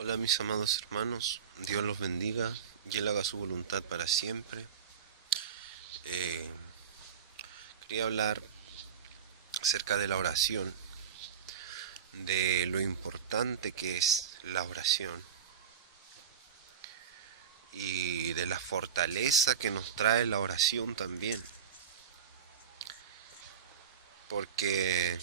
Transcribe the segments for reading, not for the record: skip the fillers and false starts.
Hola mis amados hermanos, Dios los bendiga y Él haga su voluntad para siempre. Eh, Quería hablar acerca de la oración, de lo importante que es la oración y de la fortaleza que nos trae la oración también. Porque,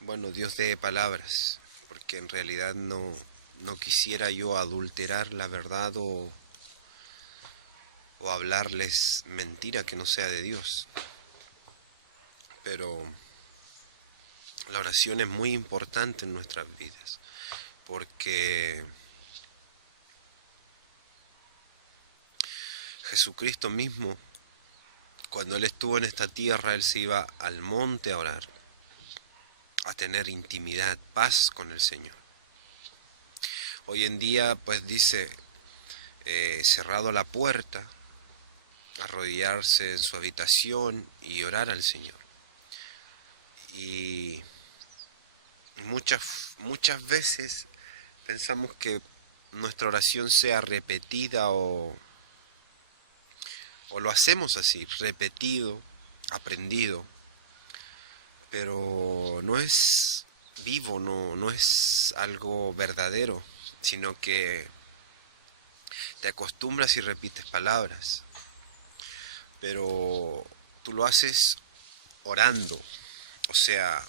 bueno, Dios dé palabras, porque en realidad no quisiera yo adulterar la verdad o hablarles mentira que no sea de Dios. Pero la oración es muy importante en nuestras vidas, porque Jesucristo mismo, cuando Él estuvo en esta tierra, Él se iba al monte a orar, a tener intimidad, paz con el Señor. Hoy en día, pues dice, cerrado la puerta, arrodillarse en su habitación y orar al Señor. Y muchas veces pensamos que nuestra oración sea repetida o lo hacemos así, repetido, aprendido, pero no es vivo, no es algo verdadero, sino que te acostumbras y repites palabras, pero tú lo haces orando, o sea,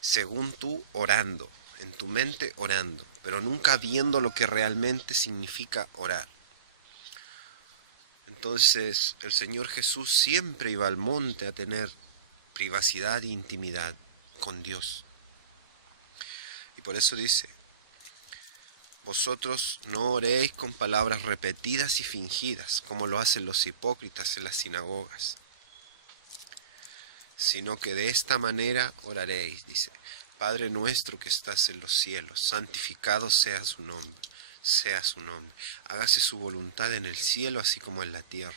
según tú orando, en tu mente orando, pero nunca viendo lo que realmente significa orar. Entonces el Señor Jesús siempre iba al monte a tener privacidad e intimidad con Dios. Y por eso dice, vosotros no oréis con palabras repetidas y fingidas, como lo hacen los hipócritas en las sinagogas, sino que de esta manera oraréis, dice, Padre nuestro que estás en los cielos, santificado sea su nombre, hágase su voluntad en el cielo así como en la tierra.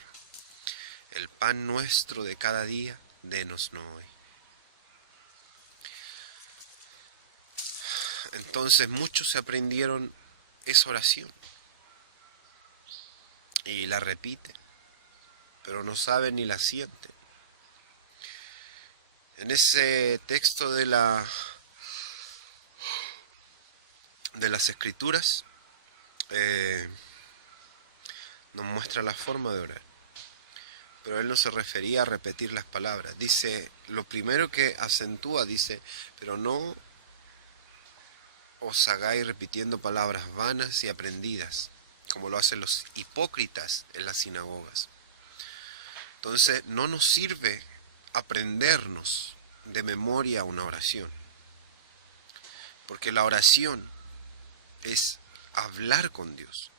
El pan nuestro de cada día, dénoslo hoy. Entonces muchos se aprendieron esa oración y la repiten, pero no saben ni la sienten. En ese texto de las escrituras nos muestra la forma de orar, pero él no se refería a repetir las palabras. Dice, lo primero que acentúa, dice, pero no os hagáis repitiendo palabras vanas y aprendidas, como lo hacen los hipócritas en las sinagogas. Entonces no nos sirve aprendernos de memoria una oración, porque la oración es hablar con Dios.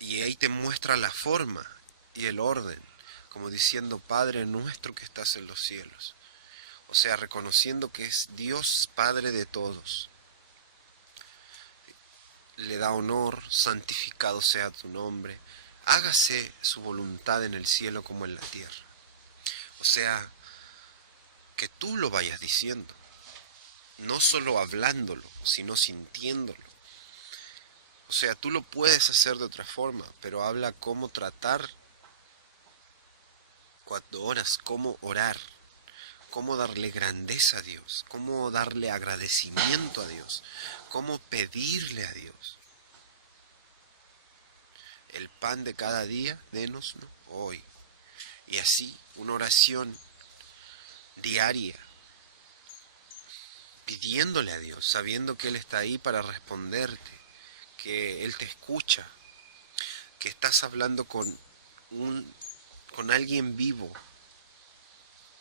Y ahí te muestra la forma y el orden, como diciendo, Padre nuestro que estás en los cielos. O sea, reconociendo que es Dios Padre de todos. Le da honor, santificado sea tu nombre. Hágase su voluntad en el cielo como en la tierra. O sea, que tú lo vayas diciendo, no solo hablándolo, sino sintiéndolo. O sea, tú lo puedes hacer de otra forma, pero habla cómo tratar cuando oras, cómo orar, cómo darle grandeza a Dios, cómo darle agradecimiento a Dios, cómo pedirle a Dios. El pan de cada día, dénoslo hoy. Y así, una oración diaria, pidiéndole a Dios, sabiendo que Él está ahí para responderte, que Él te escucha, que estás hablando con alguien vivo,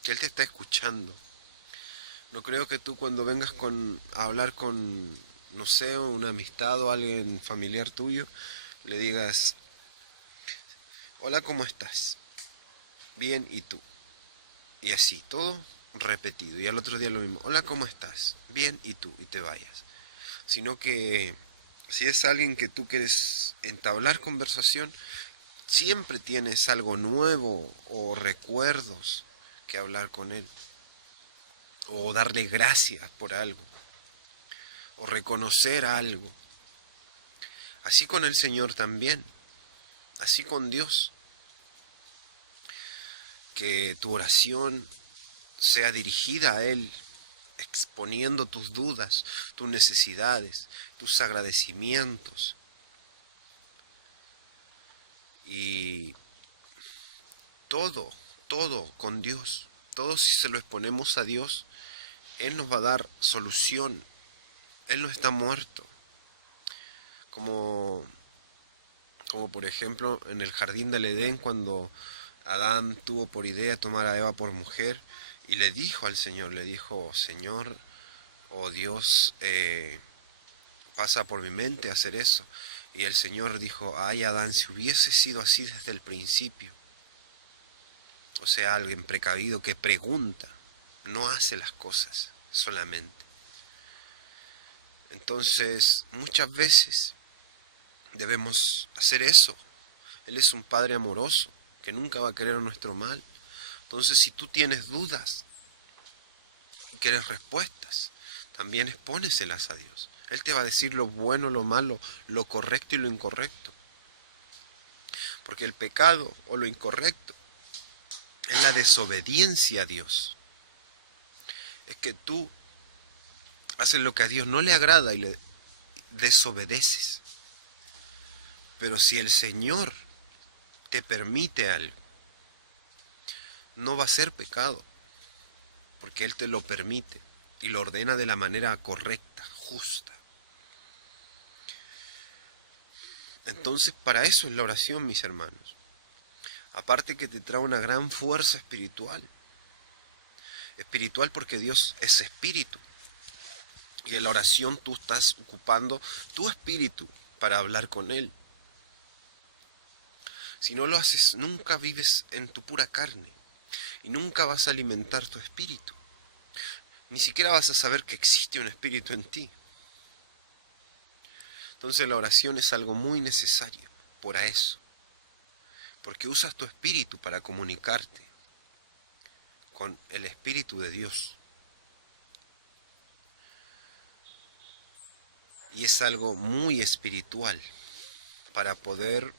que Él te está escuchando. No creo que tú cuando vengas a hablar con, no sé, una amistad o alguien familiar tuyo, le digas, hola, ¿cómo estás? Bien, ¿y tú? Y así, todo repetido. Y al otro día lo mismo, hola, ¿cómo estás? Bien, ¿y tú? Y te vayas. Sino que si es alguien que tú quieres entablar conversación, siempre tienes algo nuevo o recuerdos que hablar con él. o darle gracias por algo, o reconocer algo. Así con el Señor también, así con Dios. Que tu oración sea dirigida a Él, exponiendo tus dudas, tus necesidades, tus agradecimientos. Y todo, todo con Dios. Todo si se lo exponemos a Dios, Él nos va a dar solución. Él no está muerto. Como por ejemplo en el jardín del Edén, cuando Adán tuvo por idea tomar a Eva por mujer y le dijo al Señor, le dijo: Señor, oh Dios, pasa por mi mente hacer eso. Y el Señor dijo: ay, Adán, si hubiese sido así desde el principio. O sea, alguien precavido que pregunta, no hace las cosas solamente. Entonces, muchas veces debemos hacer eso. Él es un Padre amoroso que nunca va a querer nuestro mal. Entonces, si tú tienes dudas y quieres respuestas, también expóneselas a Dios. Él te va a decir lo bueno, lo malo, lo correcto y lo incorrecto. Porque el pecado o lo incorrecto es la desobediencia a Dios. Es que tú haces lo que a Dios no le agrada y le desobedeces. Pero si el Señor te permite algo, no va a ser pecado, porque Él te lo permite y lo ordena de la manera correcta, justa. Entonces, para eso es la oración, mis hermanos. Aparte que te trae una gran fuerza espiritual. Espiritual porque Dios es espíritu. Y en la oración tú estás ocupando tu espíritu para hablar con Él. Si no lo haces, nunca vives en tu pura carne. Y nunca vas a alimentar tu espíritu. Ni siquiera vas a saber que existe un espíritu en ti. Entonces la oración es algo muy necesario por eso. Porque usas tu espíritu para comunicarte con el Espíritu de Dios. Y es algo muy espiritual para poder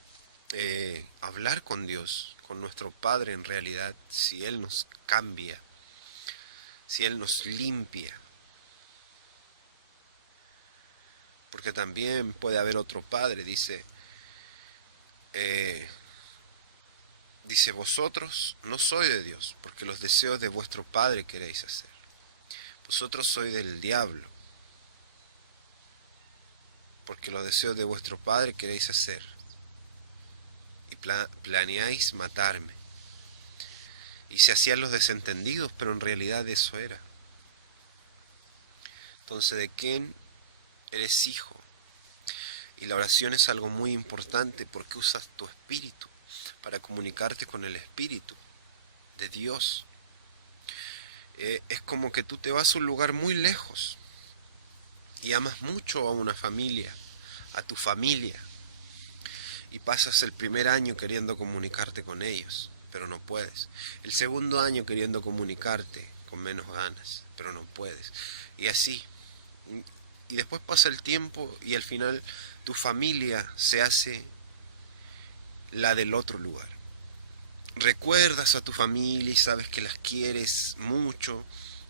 hablar con Dios, con nuestro Padre en realidad, si Él nos cambia, si Él nos limpia. Porque también puede haber otro Padre, dice, vosotros no sois de Dios, porque los deseos de vuestro Padre queréis hacer. Vosotros sois del diablo, porque los deseos de vuestro Padre queréis hacer. Y planeáis matarme. Y se hacían los desentendidos, pero en realidad eso era. Entonces, ¿de quién eres hijo? Y la oración es algo muy importante porque usas tu espíritu para comunicarte con el Espíritu de Dios. Es como que tú te vas a un lugar muy lejos y amas mucho a una familia, a tu familia, y pasas el primer año queriendo comunicarte con ellos, pero no puedes. El segundo año queriendo comunicarte con menos ganas, pero no puedes. Y así. Y después pasa el tiempo y al final tu familia se hace la del otro lugar. Recuerdas a tu familia y sabes que las quieres mucho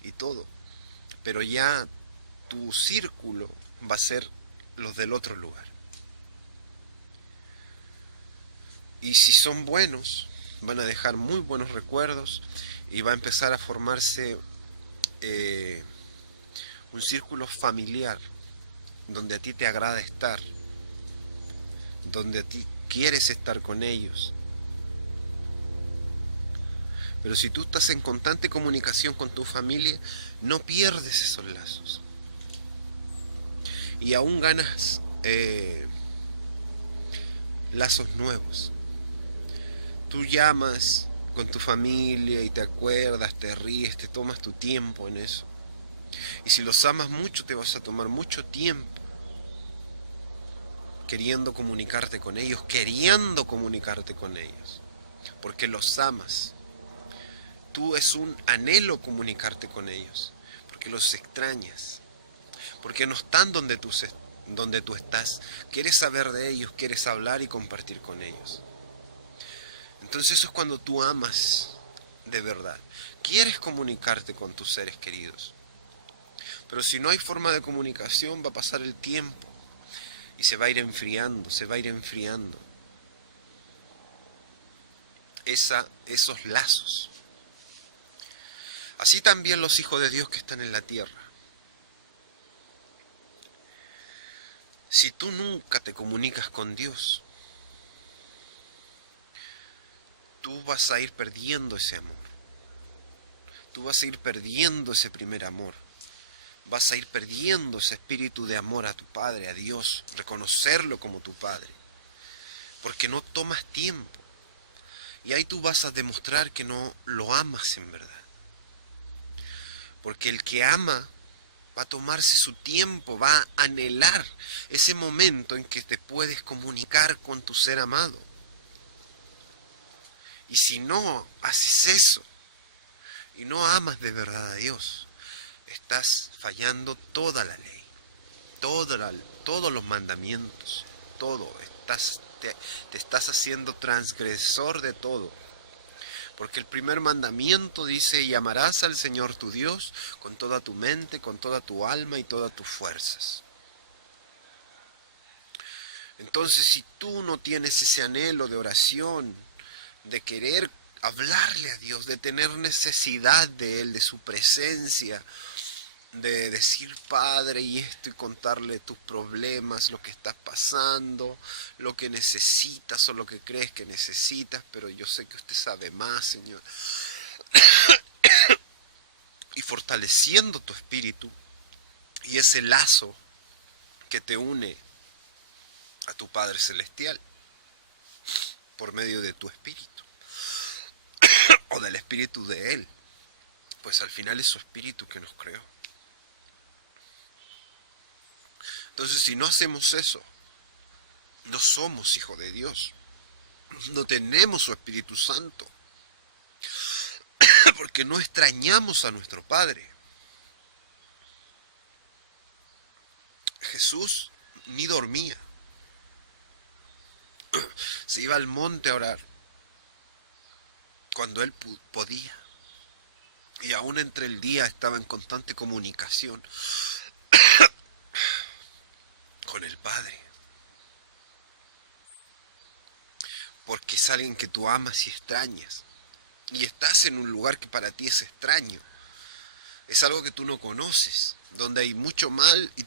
y todo, pero ya tu círculo va a ser los del otro lugar. Y si son buenos, van a dejar muy buenos recuerdos y va a empezar a formarse un círculo familiar donde a ti te agrada estar, donde a ti quieres estar con ellos. Pero si tú estás en constante comunicación con tu familia, no pierdes esos lazos. Y aún ganas lazos nuevos. Tú llamas con tu familia y te acuerdas, te ríes, te tomas tu tiempo en eso. Y si los amas mucho, te vas a tomar mucho tiempo queriendo comunicarte con ellos, porque los amas. Tú es un anhelo comunicarte con ellos. que los extrañas, porque no están donde tú estás. Quieres saber de ellos, quieres hablar y compartir con ellos. Entonces eso es cuando tú amas de verdad. Quieres comunicarte con tus seres queridos. Pero si no hay forma de comunicación, va a pasar el tiempo y se va a ir enfriando, se va a ir enfriando esos lazos. Así también los hijos de Dios que están en la tierra. Si tú nunca te comunicas con Dios, tú vas a ir perdiendo ese amor. Tú vas a ir perdiendo ese primer amor. Vas a ir perdiendo ese espíritu de amor a tu Padre, a Dios, reconocerlo como tu Padre. Porque no tomas tiempo. Y ahí tú vas a demostrar que no lo amas en verdad. Porque el que ama va a tomarse su tiempo, va a anhelar ese momento en que te puedes comunicar con tu ser amado. Y si no haces eso y no amas de verdad a Dios, estás fallando toda la ley, todos los mandamientos, todo. Te estás haciendo transgresor de todo. Porque el primer mandamiento dice: y amarás al Señor tu Dios con toda tu mente, con toda tu alma y todas tus fuerzas. Entonces, si tú no tienes ese anhelo de oración, de querer hablarle a Dios, de tener necesidad de Él, de su presencia, de decir Padre y esto, y contarle tus problemas, lo que estás pasando, lo que necesitas o lo que crees que necesitas, pero yo sé que usted sabe más, Señor. Y fortaleciendo tu espíritu y ese lazo que te une a tu Padre Celestial por medio de tu espíritu o del espíritu de Él, pues al final es su espíritu que nos creó. Entonces, si no hacemos eso, no somos hijos de Dios, no tenemos su Espíritu Santo, porque no extrañamos a nuestro Padre. Jesús ni dormía, se iba al monte a orar cuando Él podía, y aún entre el día estaba en constante comunicación con el Padre, porque es alguien que tú amas y extrañas, y estás en un lugar que para ti es extraño, es algo que tú no conoces, donde hay mucho mal y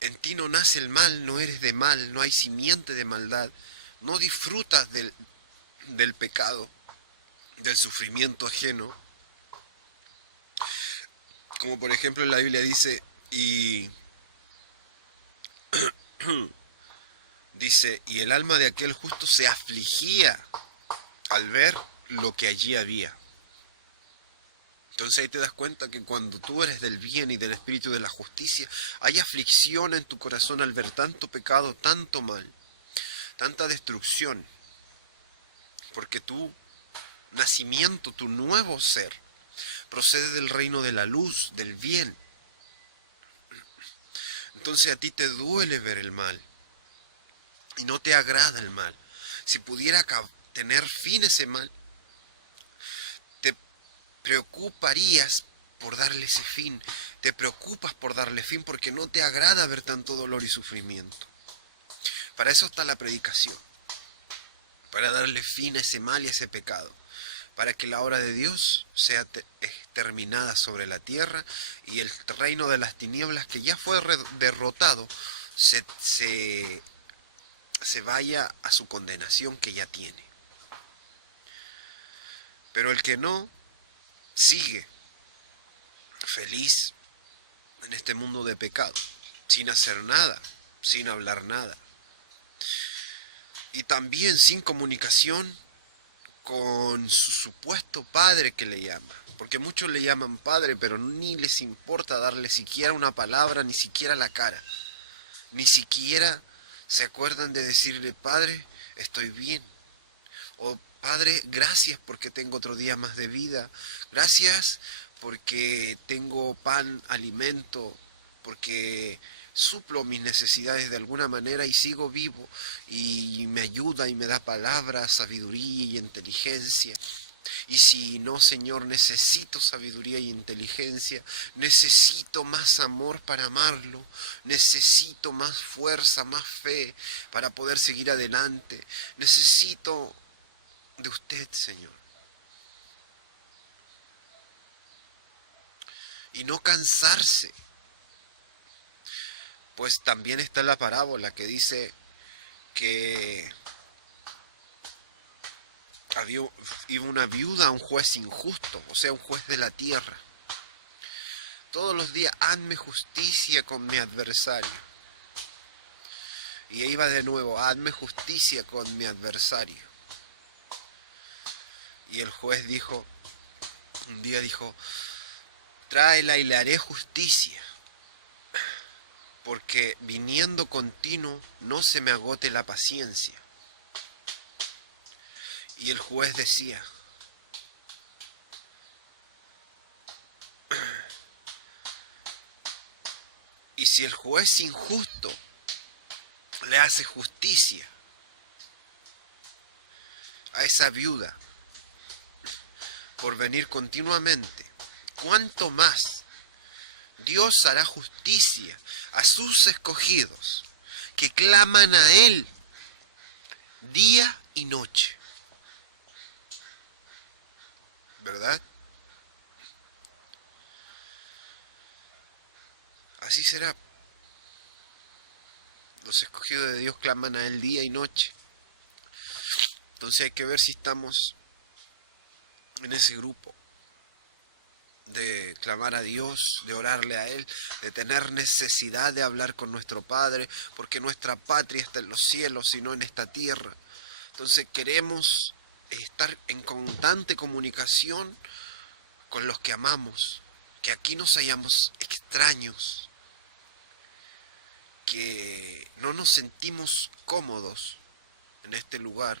en ti no nace el mal, no eres de mal, no hay simiente de maldad, no disfrutas del pecado, del sufrimiento ajeno, como por ejemplo en la Biblia dice, y el alma de aquel justo se afligía al ver lo que allí había. Entonces ahí te das cuenta que cuando tú eres del bien y del espíritu de la justicia, hay aflicción en tu corazón al ver tanto pecado, tanto mal, tanta destrucción, porque tu nacimiento, tu nuevo ser, procede del reino de la luz, del bien. Entonces a ti te duele ver el mal y no te agrada el mal. Si pudiera tener fin ese mal, te preocuparías por darle ese fin. Te preocupas por darle fin porque no te agrada ver tanto dolor y sufrimiento. Para eso está la predicación, para darle fin a ese mal y a ese pecado, para que la obra de Dios sea terminada sobre la tierra y el reino de las tinieblas, que ya fue derrotado, se vaya a su condenación que ya tiene. Pero el que no, sigue feliz en este mundo de pecado, sin hacer nada, sin hablar nada. Y también sin comunicación con su supuesto padre que le llama. Porque muchos le llaman padre, pero ni les importa darle siquiera una palabra, ni siquiera la cara. Ni siquiera se acuerdan de decirle: Padre, estoy bien. O Padre, gracias porque tengo otro día más de vida. Gracias porque tengo pan, alimento, porque suplo mis necesidades de alguna manera y sigo vivo y me ayuda y me da palabras, sabiduría y inteligencia. Y si no, Señor, necesito sabiduría y inteligencia, necesito más amor para amarlo, necesito más fuerza, más fe para poder seguir adelante, necesito de usted, Señor. Y no cansarse, pues también está la parábola que dice que iba una viuda a un juez injusto, o sea, un juez de la tierra. Todos los días, hazme justicia con mi adversario. Y iba de nuevo, hazme justicia con mi adversario. Y el juez dijo, un día dijo, tráela y le haré justicia, porque viniendo continuo no se me agote la paciencia. Y el juez decía, y si el juez injusto le hace justicia a esa viuda por venir continuamente, ¿cuánto más Dios hará justicia a sus escogidos que claman a Él día y noche? ¿Verdad? Así será. Los escogidos de Dios claman a Él día y noche. Entonces hay que ver si estamos en ese grupo de clamar a Dios, de orarle a Él, de tener necesidad de hablar con nuestro Padre, porque nuestra patria está en los cielos y no en esta tierra. Entonces queremos estar en constante comunicación con los que amamos, que aquí nos hallamos extraños, que no nos sentimos cómodos en este lugar,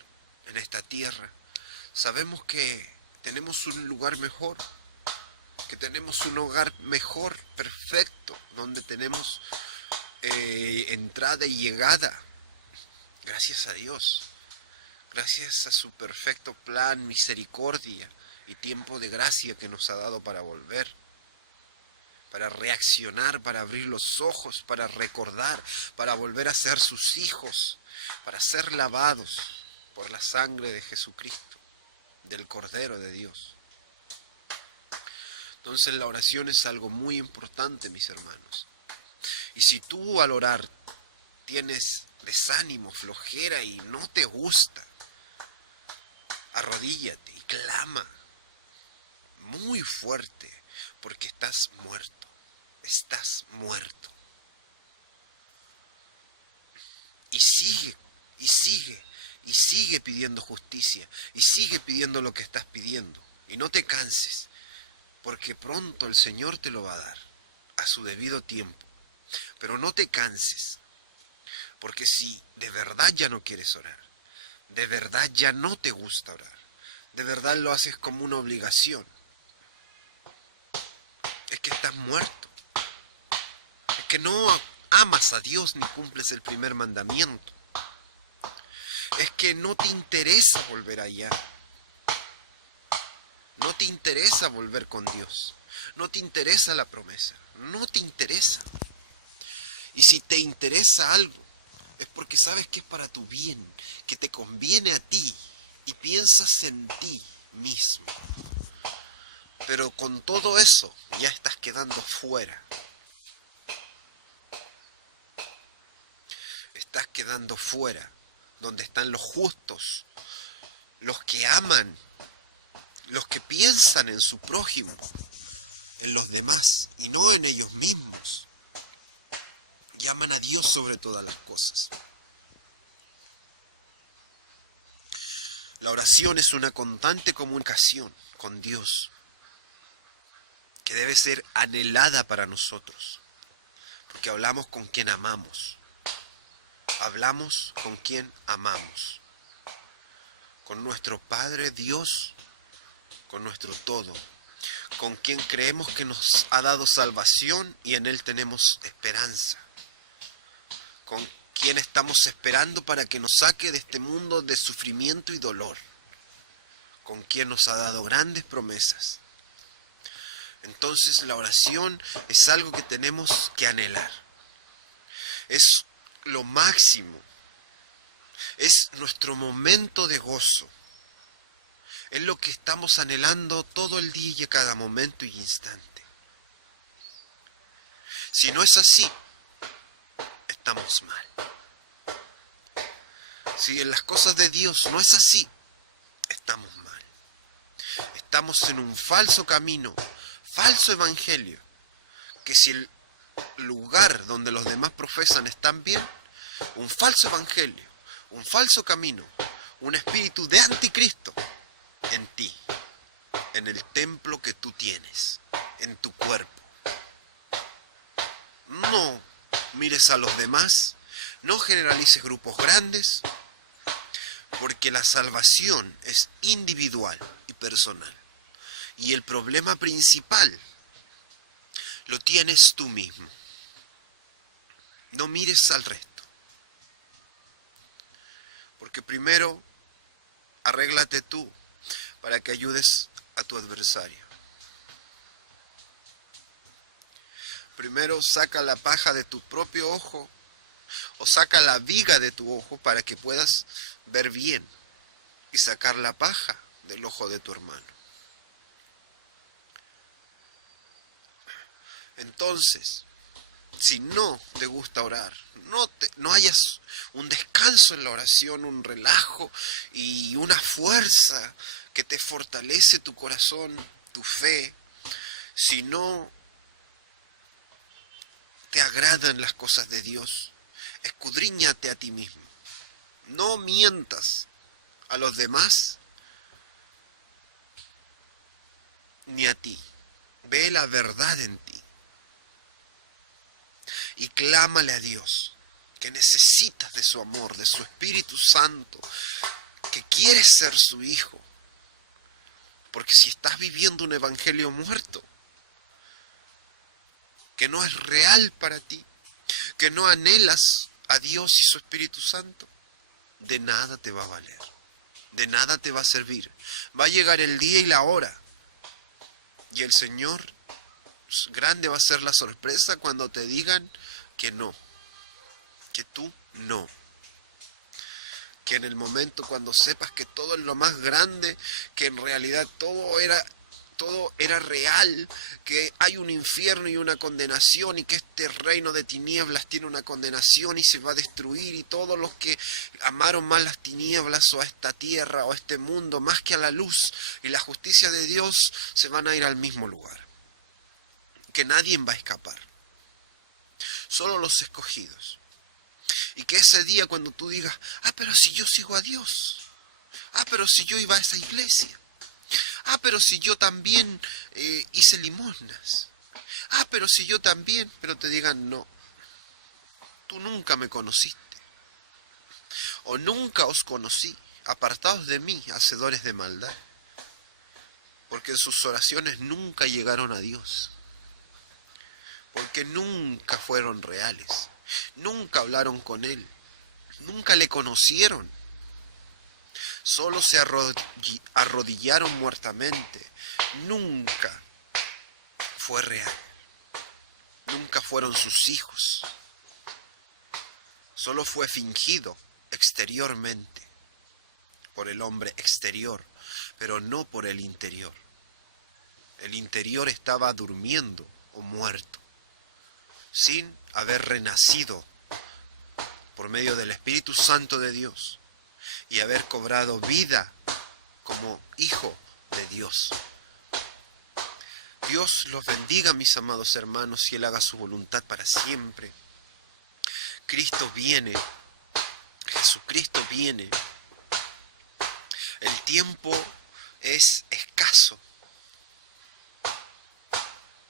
en esta tierra. Sabemos que tenemos un lugar mejor, que tenemos un hogar mejor, perfecto, donde tenemos entrada y llegada. Gracias a Dios, gracias a su perfecto plan, misericordia y tiempo de gracia que nos ha dado para volver, para reaccionar, para abrir los ojos, para recordar, para volver a ser sus hijos, para ser lavados por la sangre de Jesucristo, del Cordero de Dios. Entonces la oración es algo muy importante, mis hermanos. Y si tú al orar tienes desánimo, flojera y no te gusta, arrodíllate y clama muy fuerte, porque estás muerto, estás muerto. Y sigue, y sigue, y sigue pidiendo justicia, y sigue pidiendo lo que estás pidiendo, y no te canses, porque pronto el Señor te lo va a dar, a su debido tiempo. Pero no te canses, porque si de verdad ya no quieres orar, de verdad ya no te gusta orar, de verdad lo haces como una obligación, es que estás muerto, es que no amas a Dios ni cumples el primer mandamiento, es que no te interesa volver allá. No te interesa volver con Dios. No te interesa la promesa. No te interesa. Y si te interesa algo, es porque sabes que es para tu bien, que te conviene a ti y piensas en ti mismo. Pero con todo eso ya estás quedando fuera. Estás quedando fuera, donde están los justos, los que aman, los que piensan en su prójimo, en los demás y no en ellos mismos. Y aman a Dios sobre todas las cosas. La oración es una constante comunicación con Dios que debe ser anhelada para nosotros, porque hablamos con quien amamos. Hablamos con quien amamos. Con nuestro Padre Dios, con nuestro todo, con quien creemos que nos ha dado salvación y en Él tenemos esperanza, con quien estamos esperando para que nos saque de este mundo de sufrimiento y dolor, con quien nos ha dado grandes promesas. Entonces la oración es algo que tenemos que anhelar. Es lo máximo. Es nuestro momento de gozo. Es lo que estamos anhelando todo el día y a cada momento y instante. Si no es así, estamos mal. Si en las cosas de Dios no es así, estamos mal. Estamos en un falso camino, falso evangelio, que si el lugar donde los demás profesan están bien, un falso evangelio, un falso camino, un espíritu de anticristo en ti, en el templo que tú tienes, en tu cuerpo. No mires a los demás, no generalices grupos grandes, porque la salvación es individual y personal. Y el problema principal lo tienes tú mismo. No mires al resto. Porque primero, arréglate tú para que ayudes a tu adversario. Primero, saca la paja de tu propio ojo o saca la viga de tu ojo para que puedas ver bien y sacar la paja del ojo de tu hermano. Entonces, si no te gusta orar, no hayas un descanso en la oración, un relajo y una fuerza que te fortalece tu corazón, tu fe, si no te agradan las cosas de Dios, escudriñate a ti mismo. No mientas a los demás ni a ti. Ve la verdad en ti. Y clámale a Dios que necesitas de su amor, de su Espíritu Santo, que quieres ser su hijo. Porque si estás viviendo un evangelio muerto, que no es real para ti, que no anhelas a Dios y su Espíritu Santo, de nada te va a valer, de nada te va a servir. Va a llegar el día y la hora, y el Señor, grande va a ser la sorpresa cuando te digan que no, que tú no. Que en el momento cuando sepas que todo es lo más grande, que en realidad todo era real, que hay un infierno y una condenación y que este reino de tinieblas tiene una condenación y se va a destruir y todos los que amaron más las tinieblas o a esta tierra o a este mundo más que a la luz y la justicia de Dios se van a ir al mismo lugar. Que nadie va a escapar, solo los escogidos. Y que ese día cuando tú digas, pero si yo sigo a Dios, pero si yo iba a esa iglesia, pero si yo también hice limosnas, pero si yo también, pero te digan, no, tú nunca me conociste, o nunca os conocí, apartados de mí, hacedores de maldad, porque sus oraciones nunca llegaron a Dios. Porque nunca fueron reales, nunca hablaron con Él, nunca le conocieron. Solo se arrodillaron muertamente, nunca fue real, nunca fueron sus hijos. Solo fue fingido exteriormente por el hombre exterior, pero no por el interior. El interior estaba durmiendo o muerto, sin haber renacido por medio del Espíritu Santo de Dios y haber cobrado vida como hijo de Dios. Dios los bendiga, mis amados hermanos, y Él haga su voluntad para siempre. Cristo viene, Jesucristo viene. El tiempo es escaso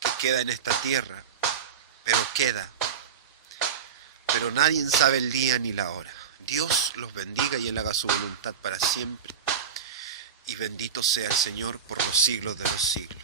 que queda en esta tierra. Pero queda. Pero nadie sabe el día ni la hora. Dios los bendiga y Él haga su voluntad para siempre. Y bendito sea el Señor por los siglos de los siglos.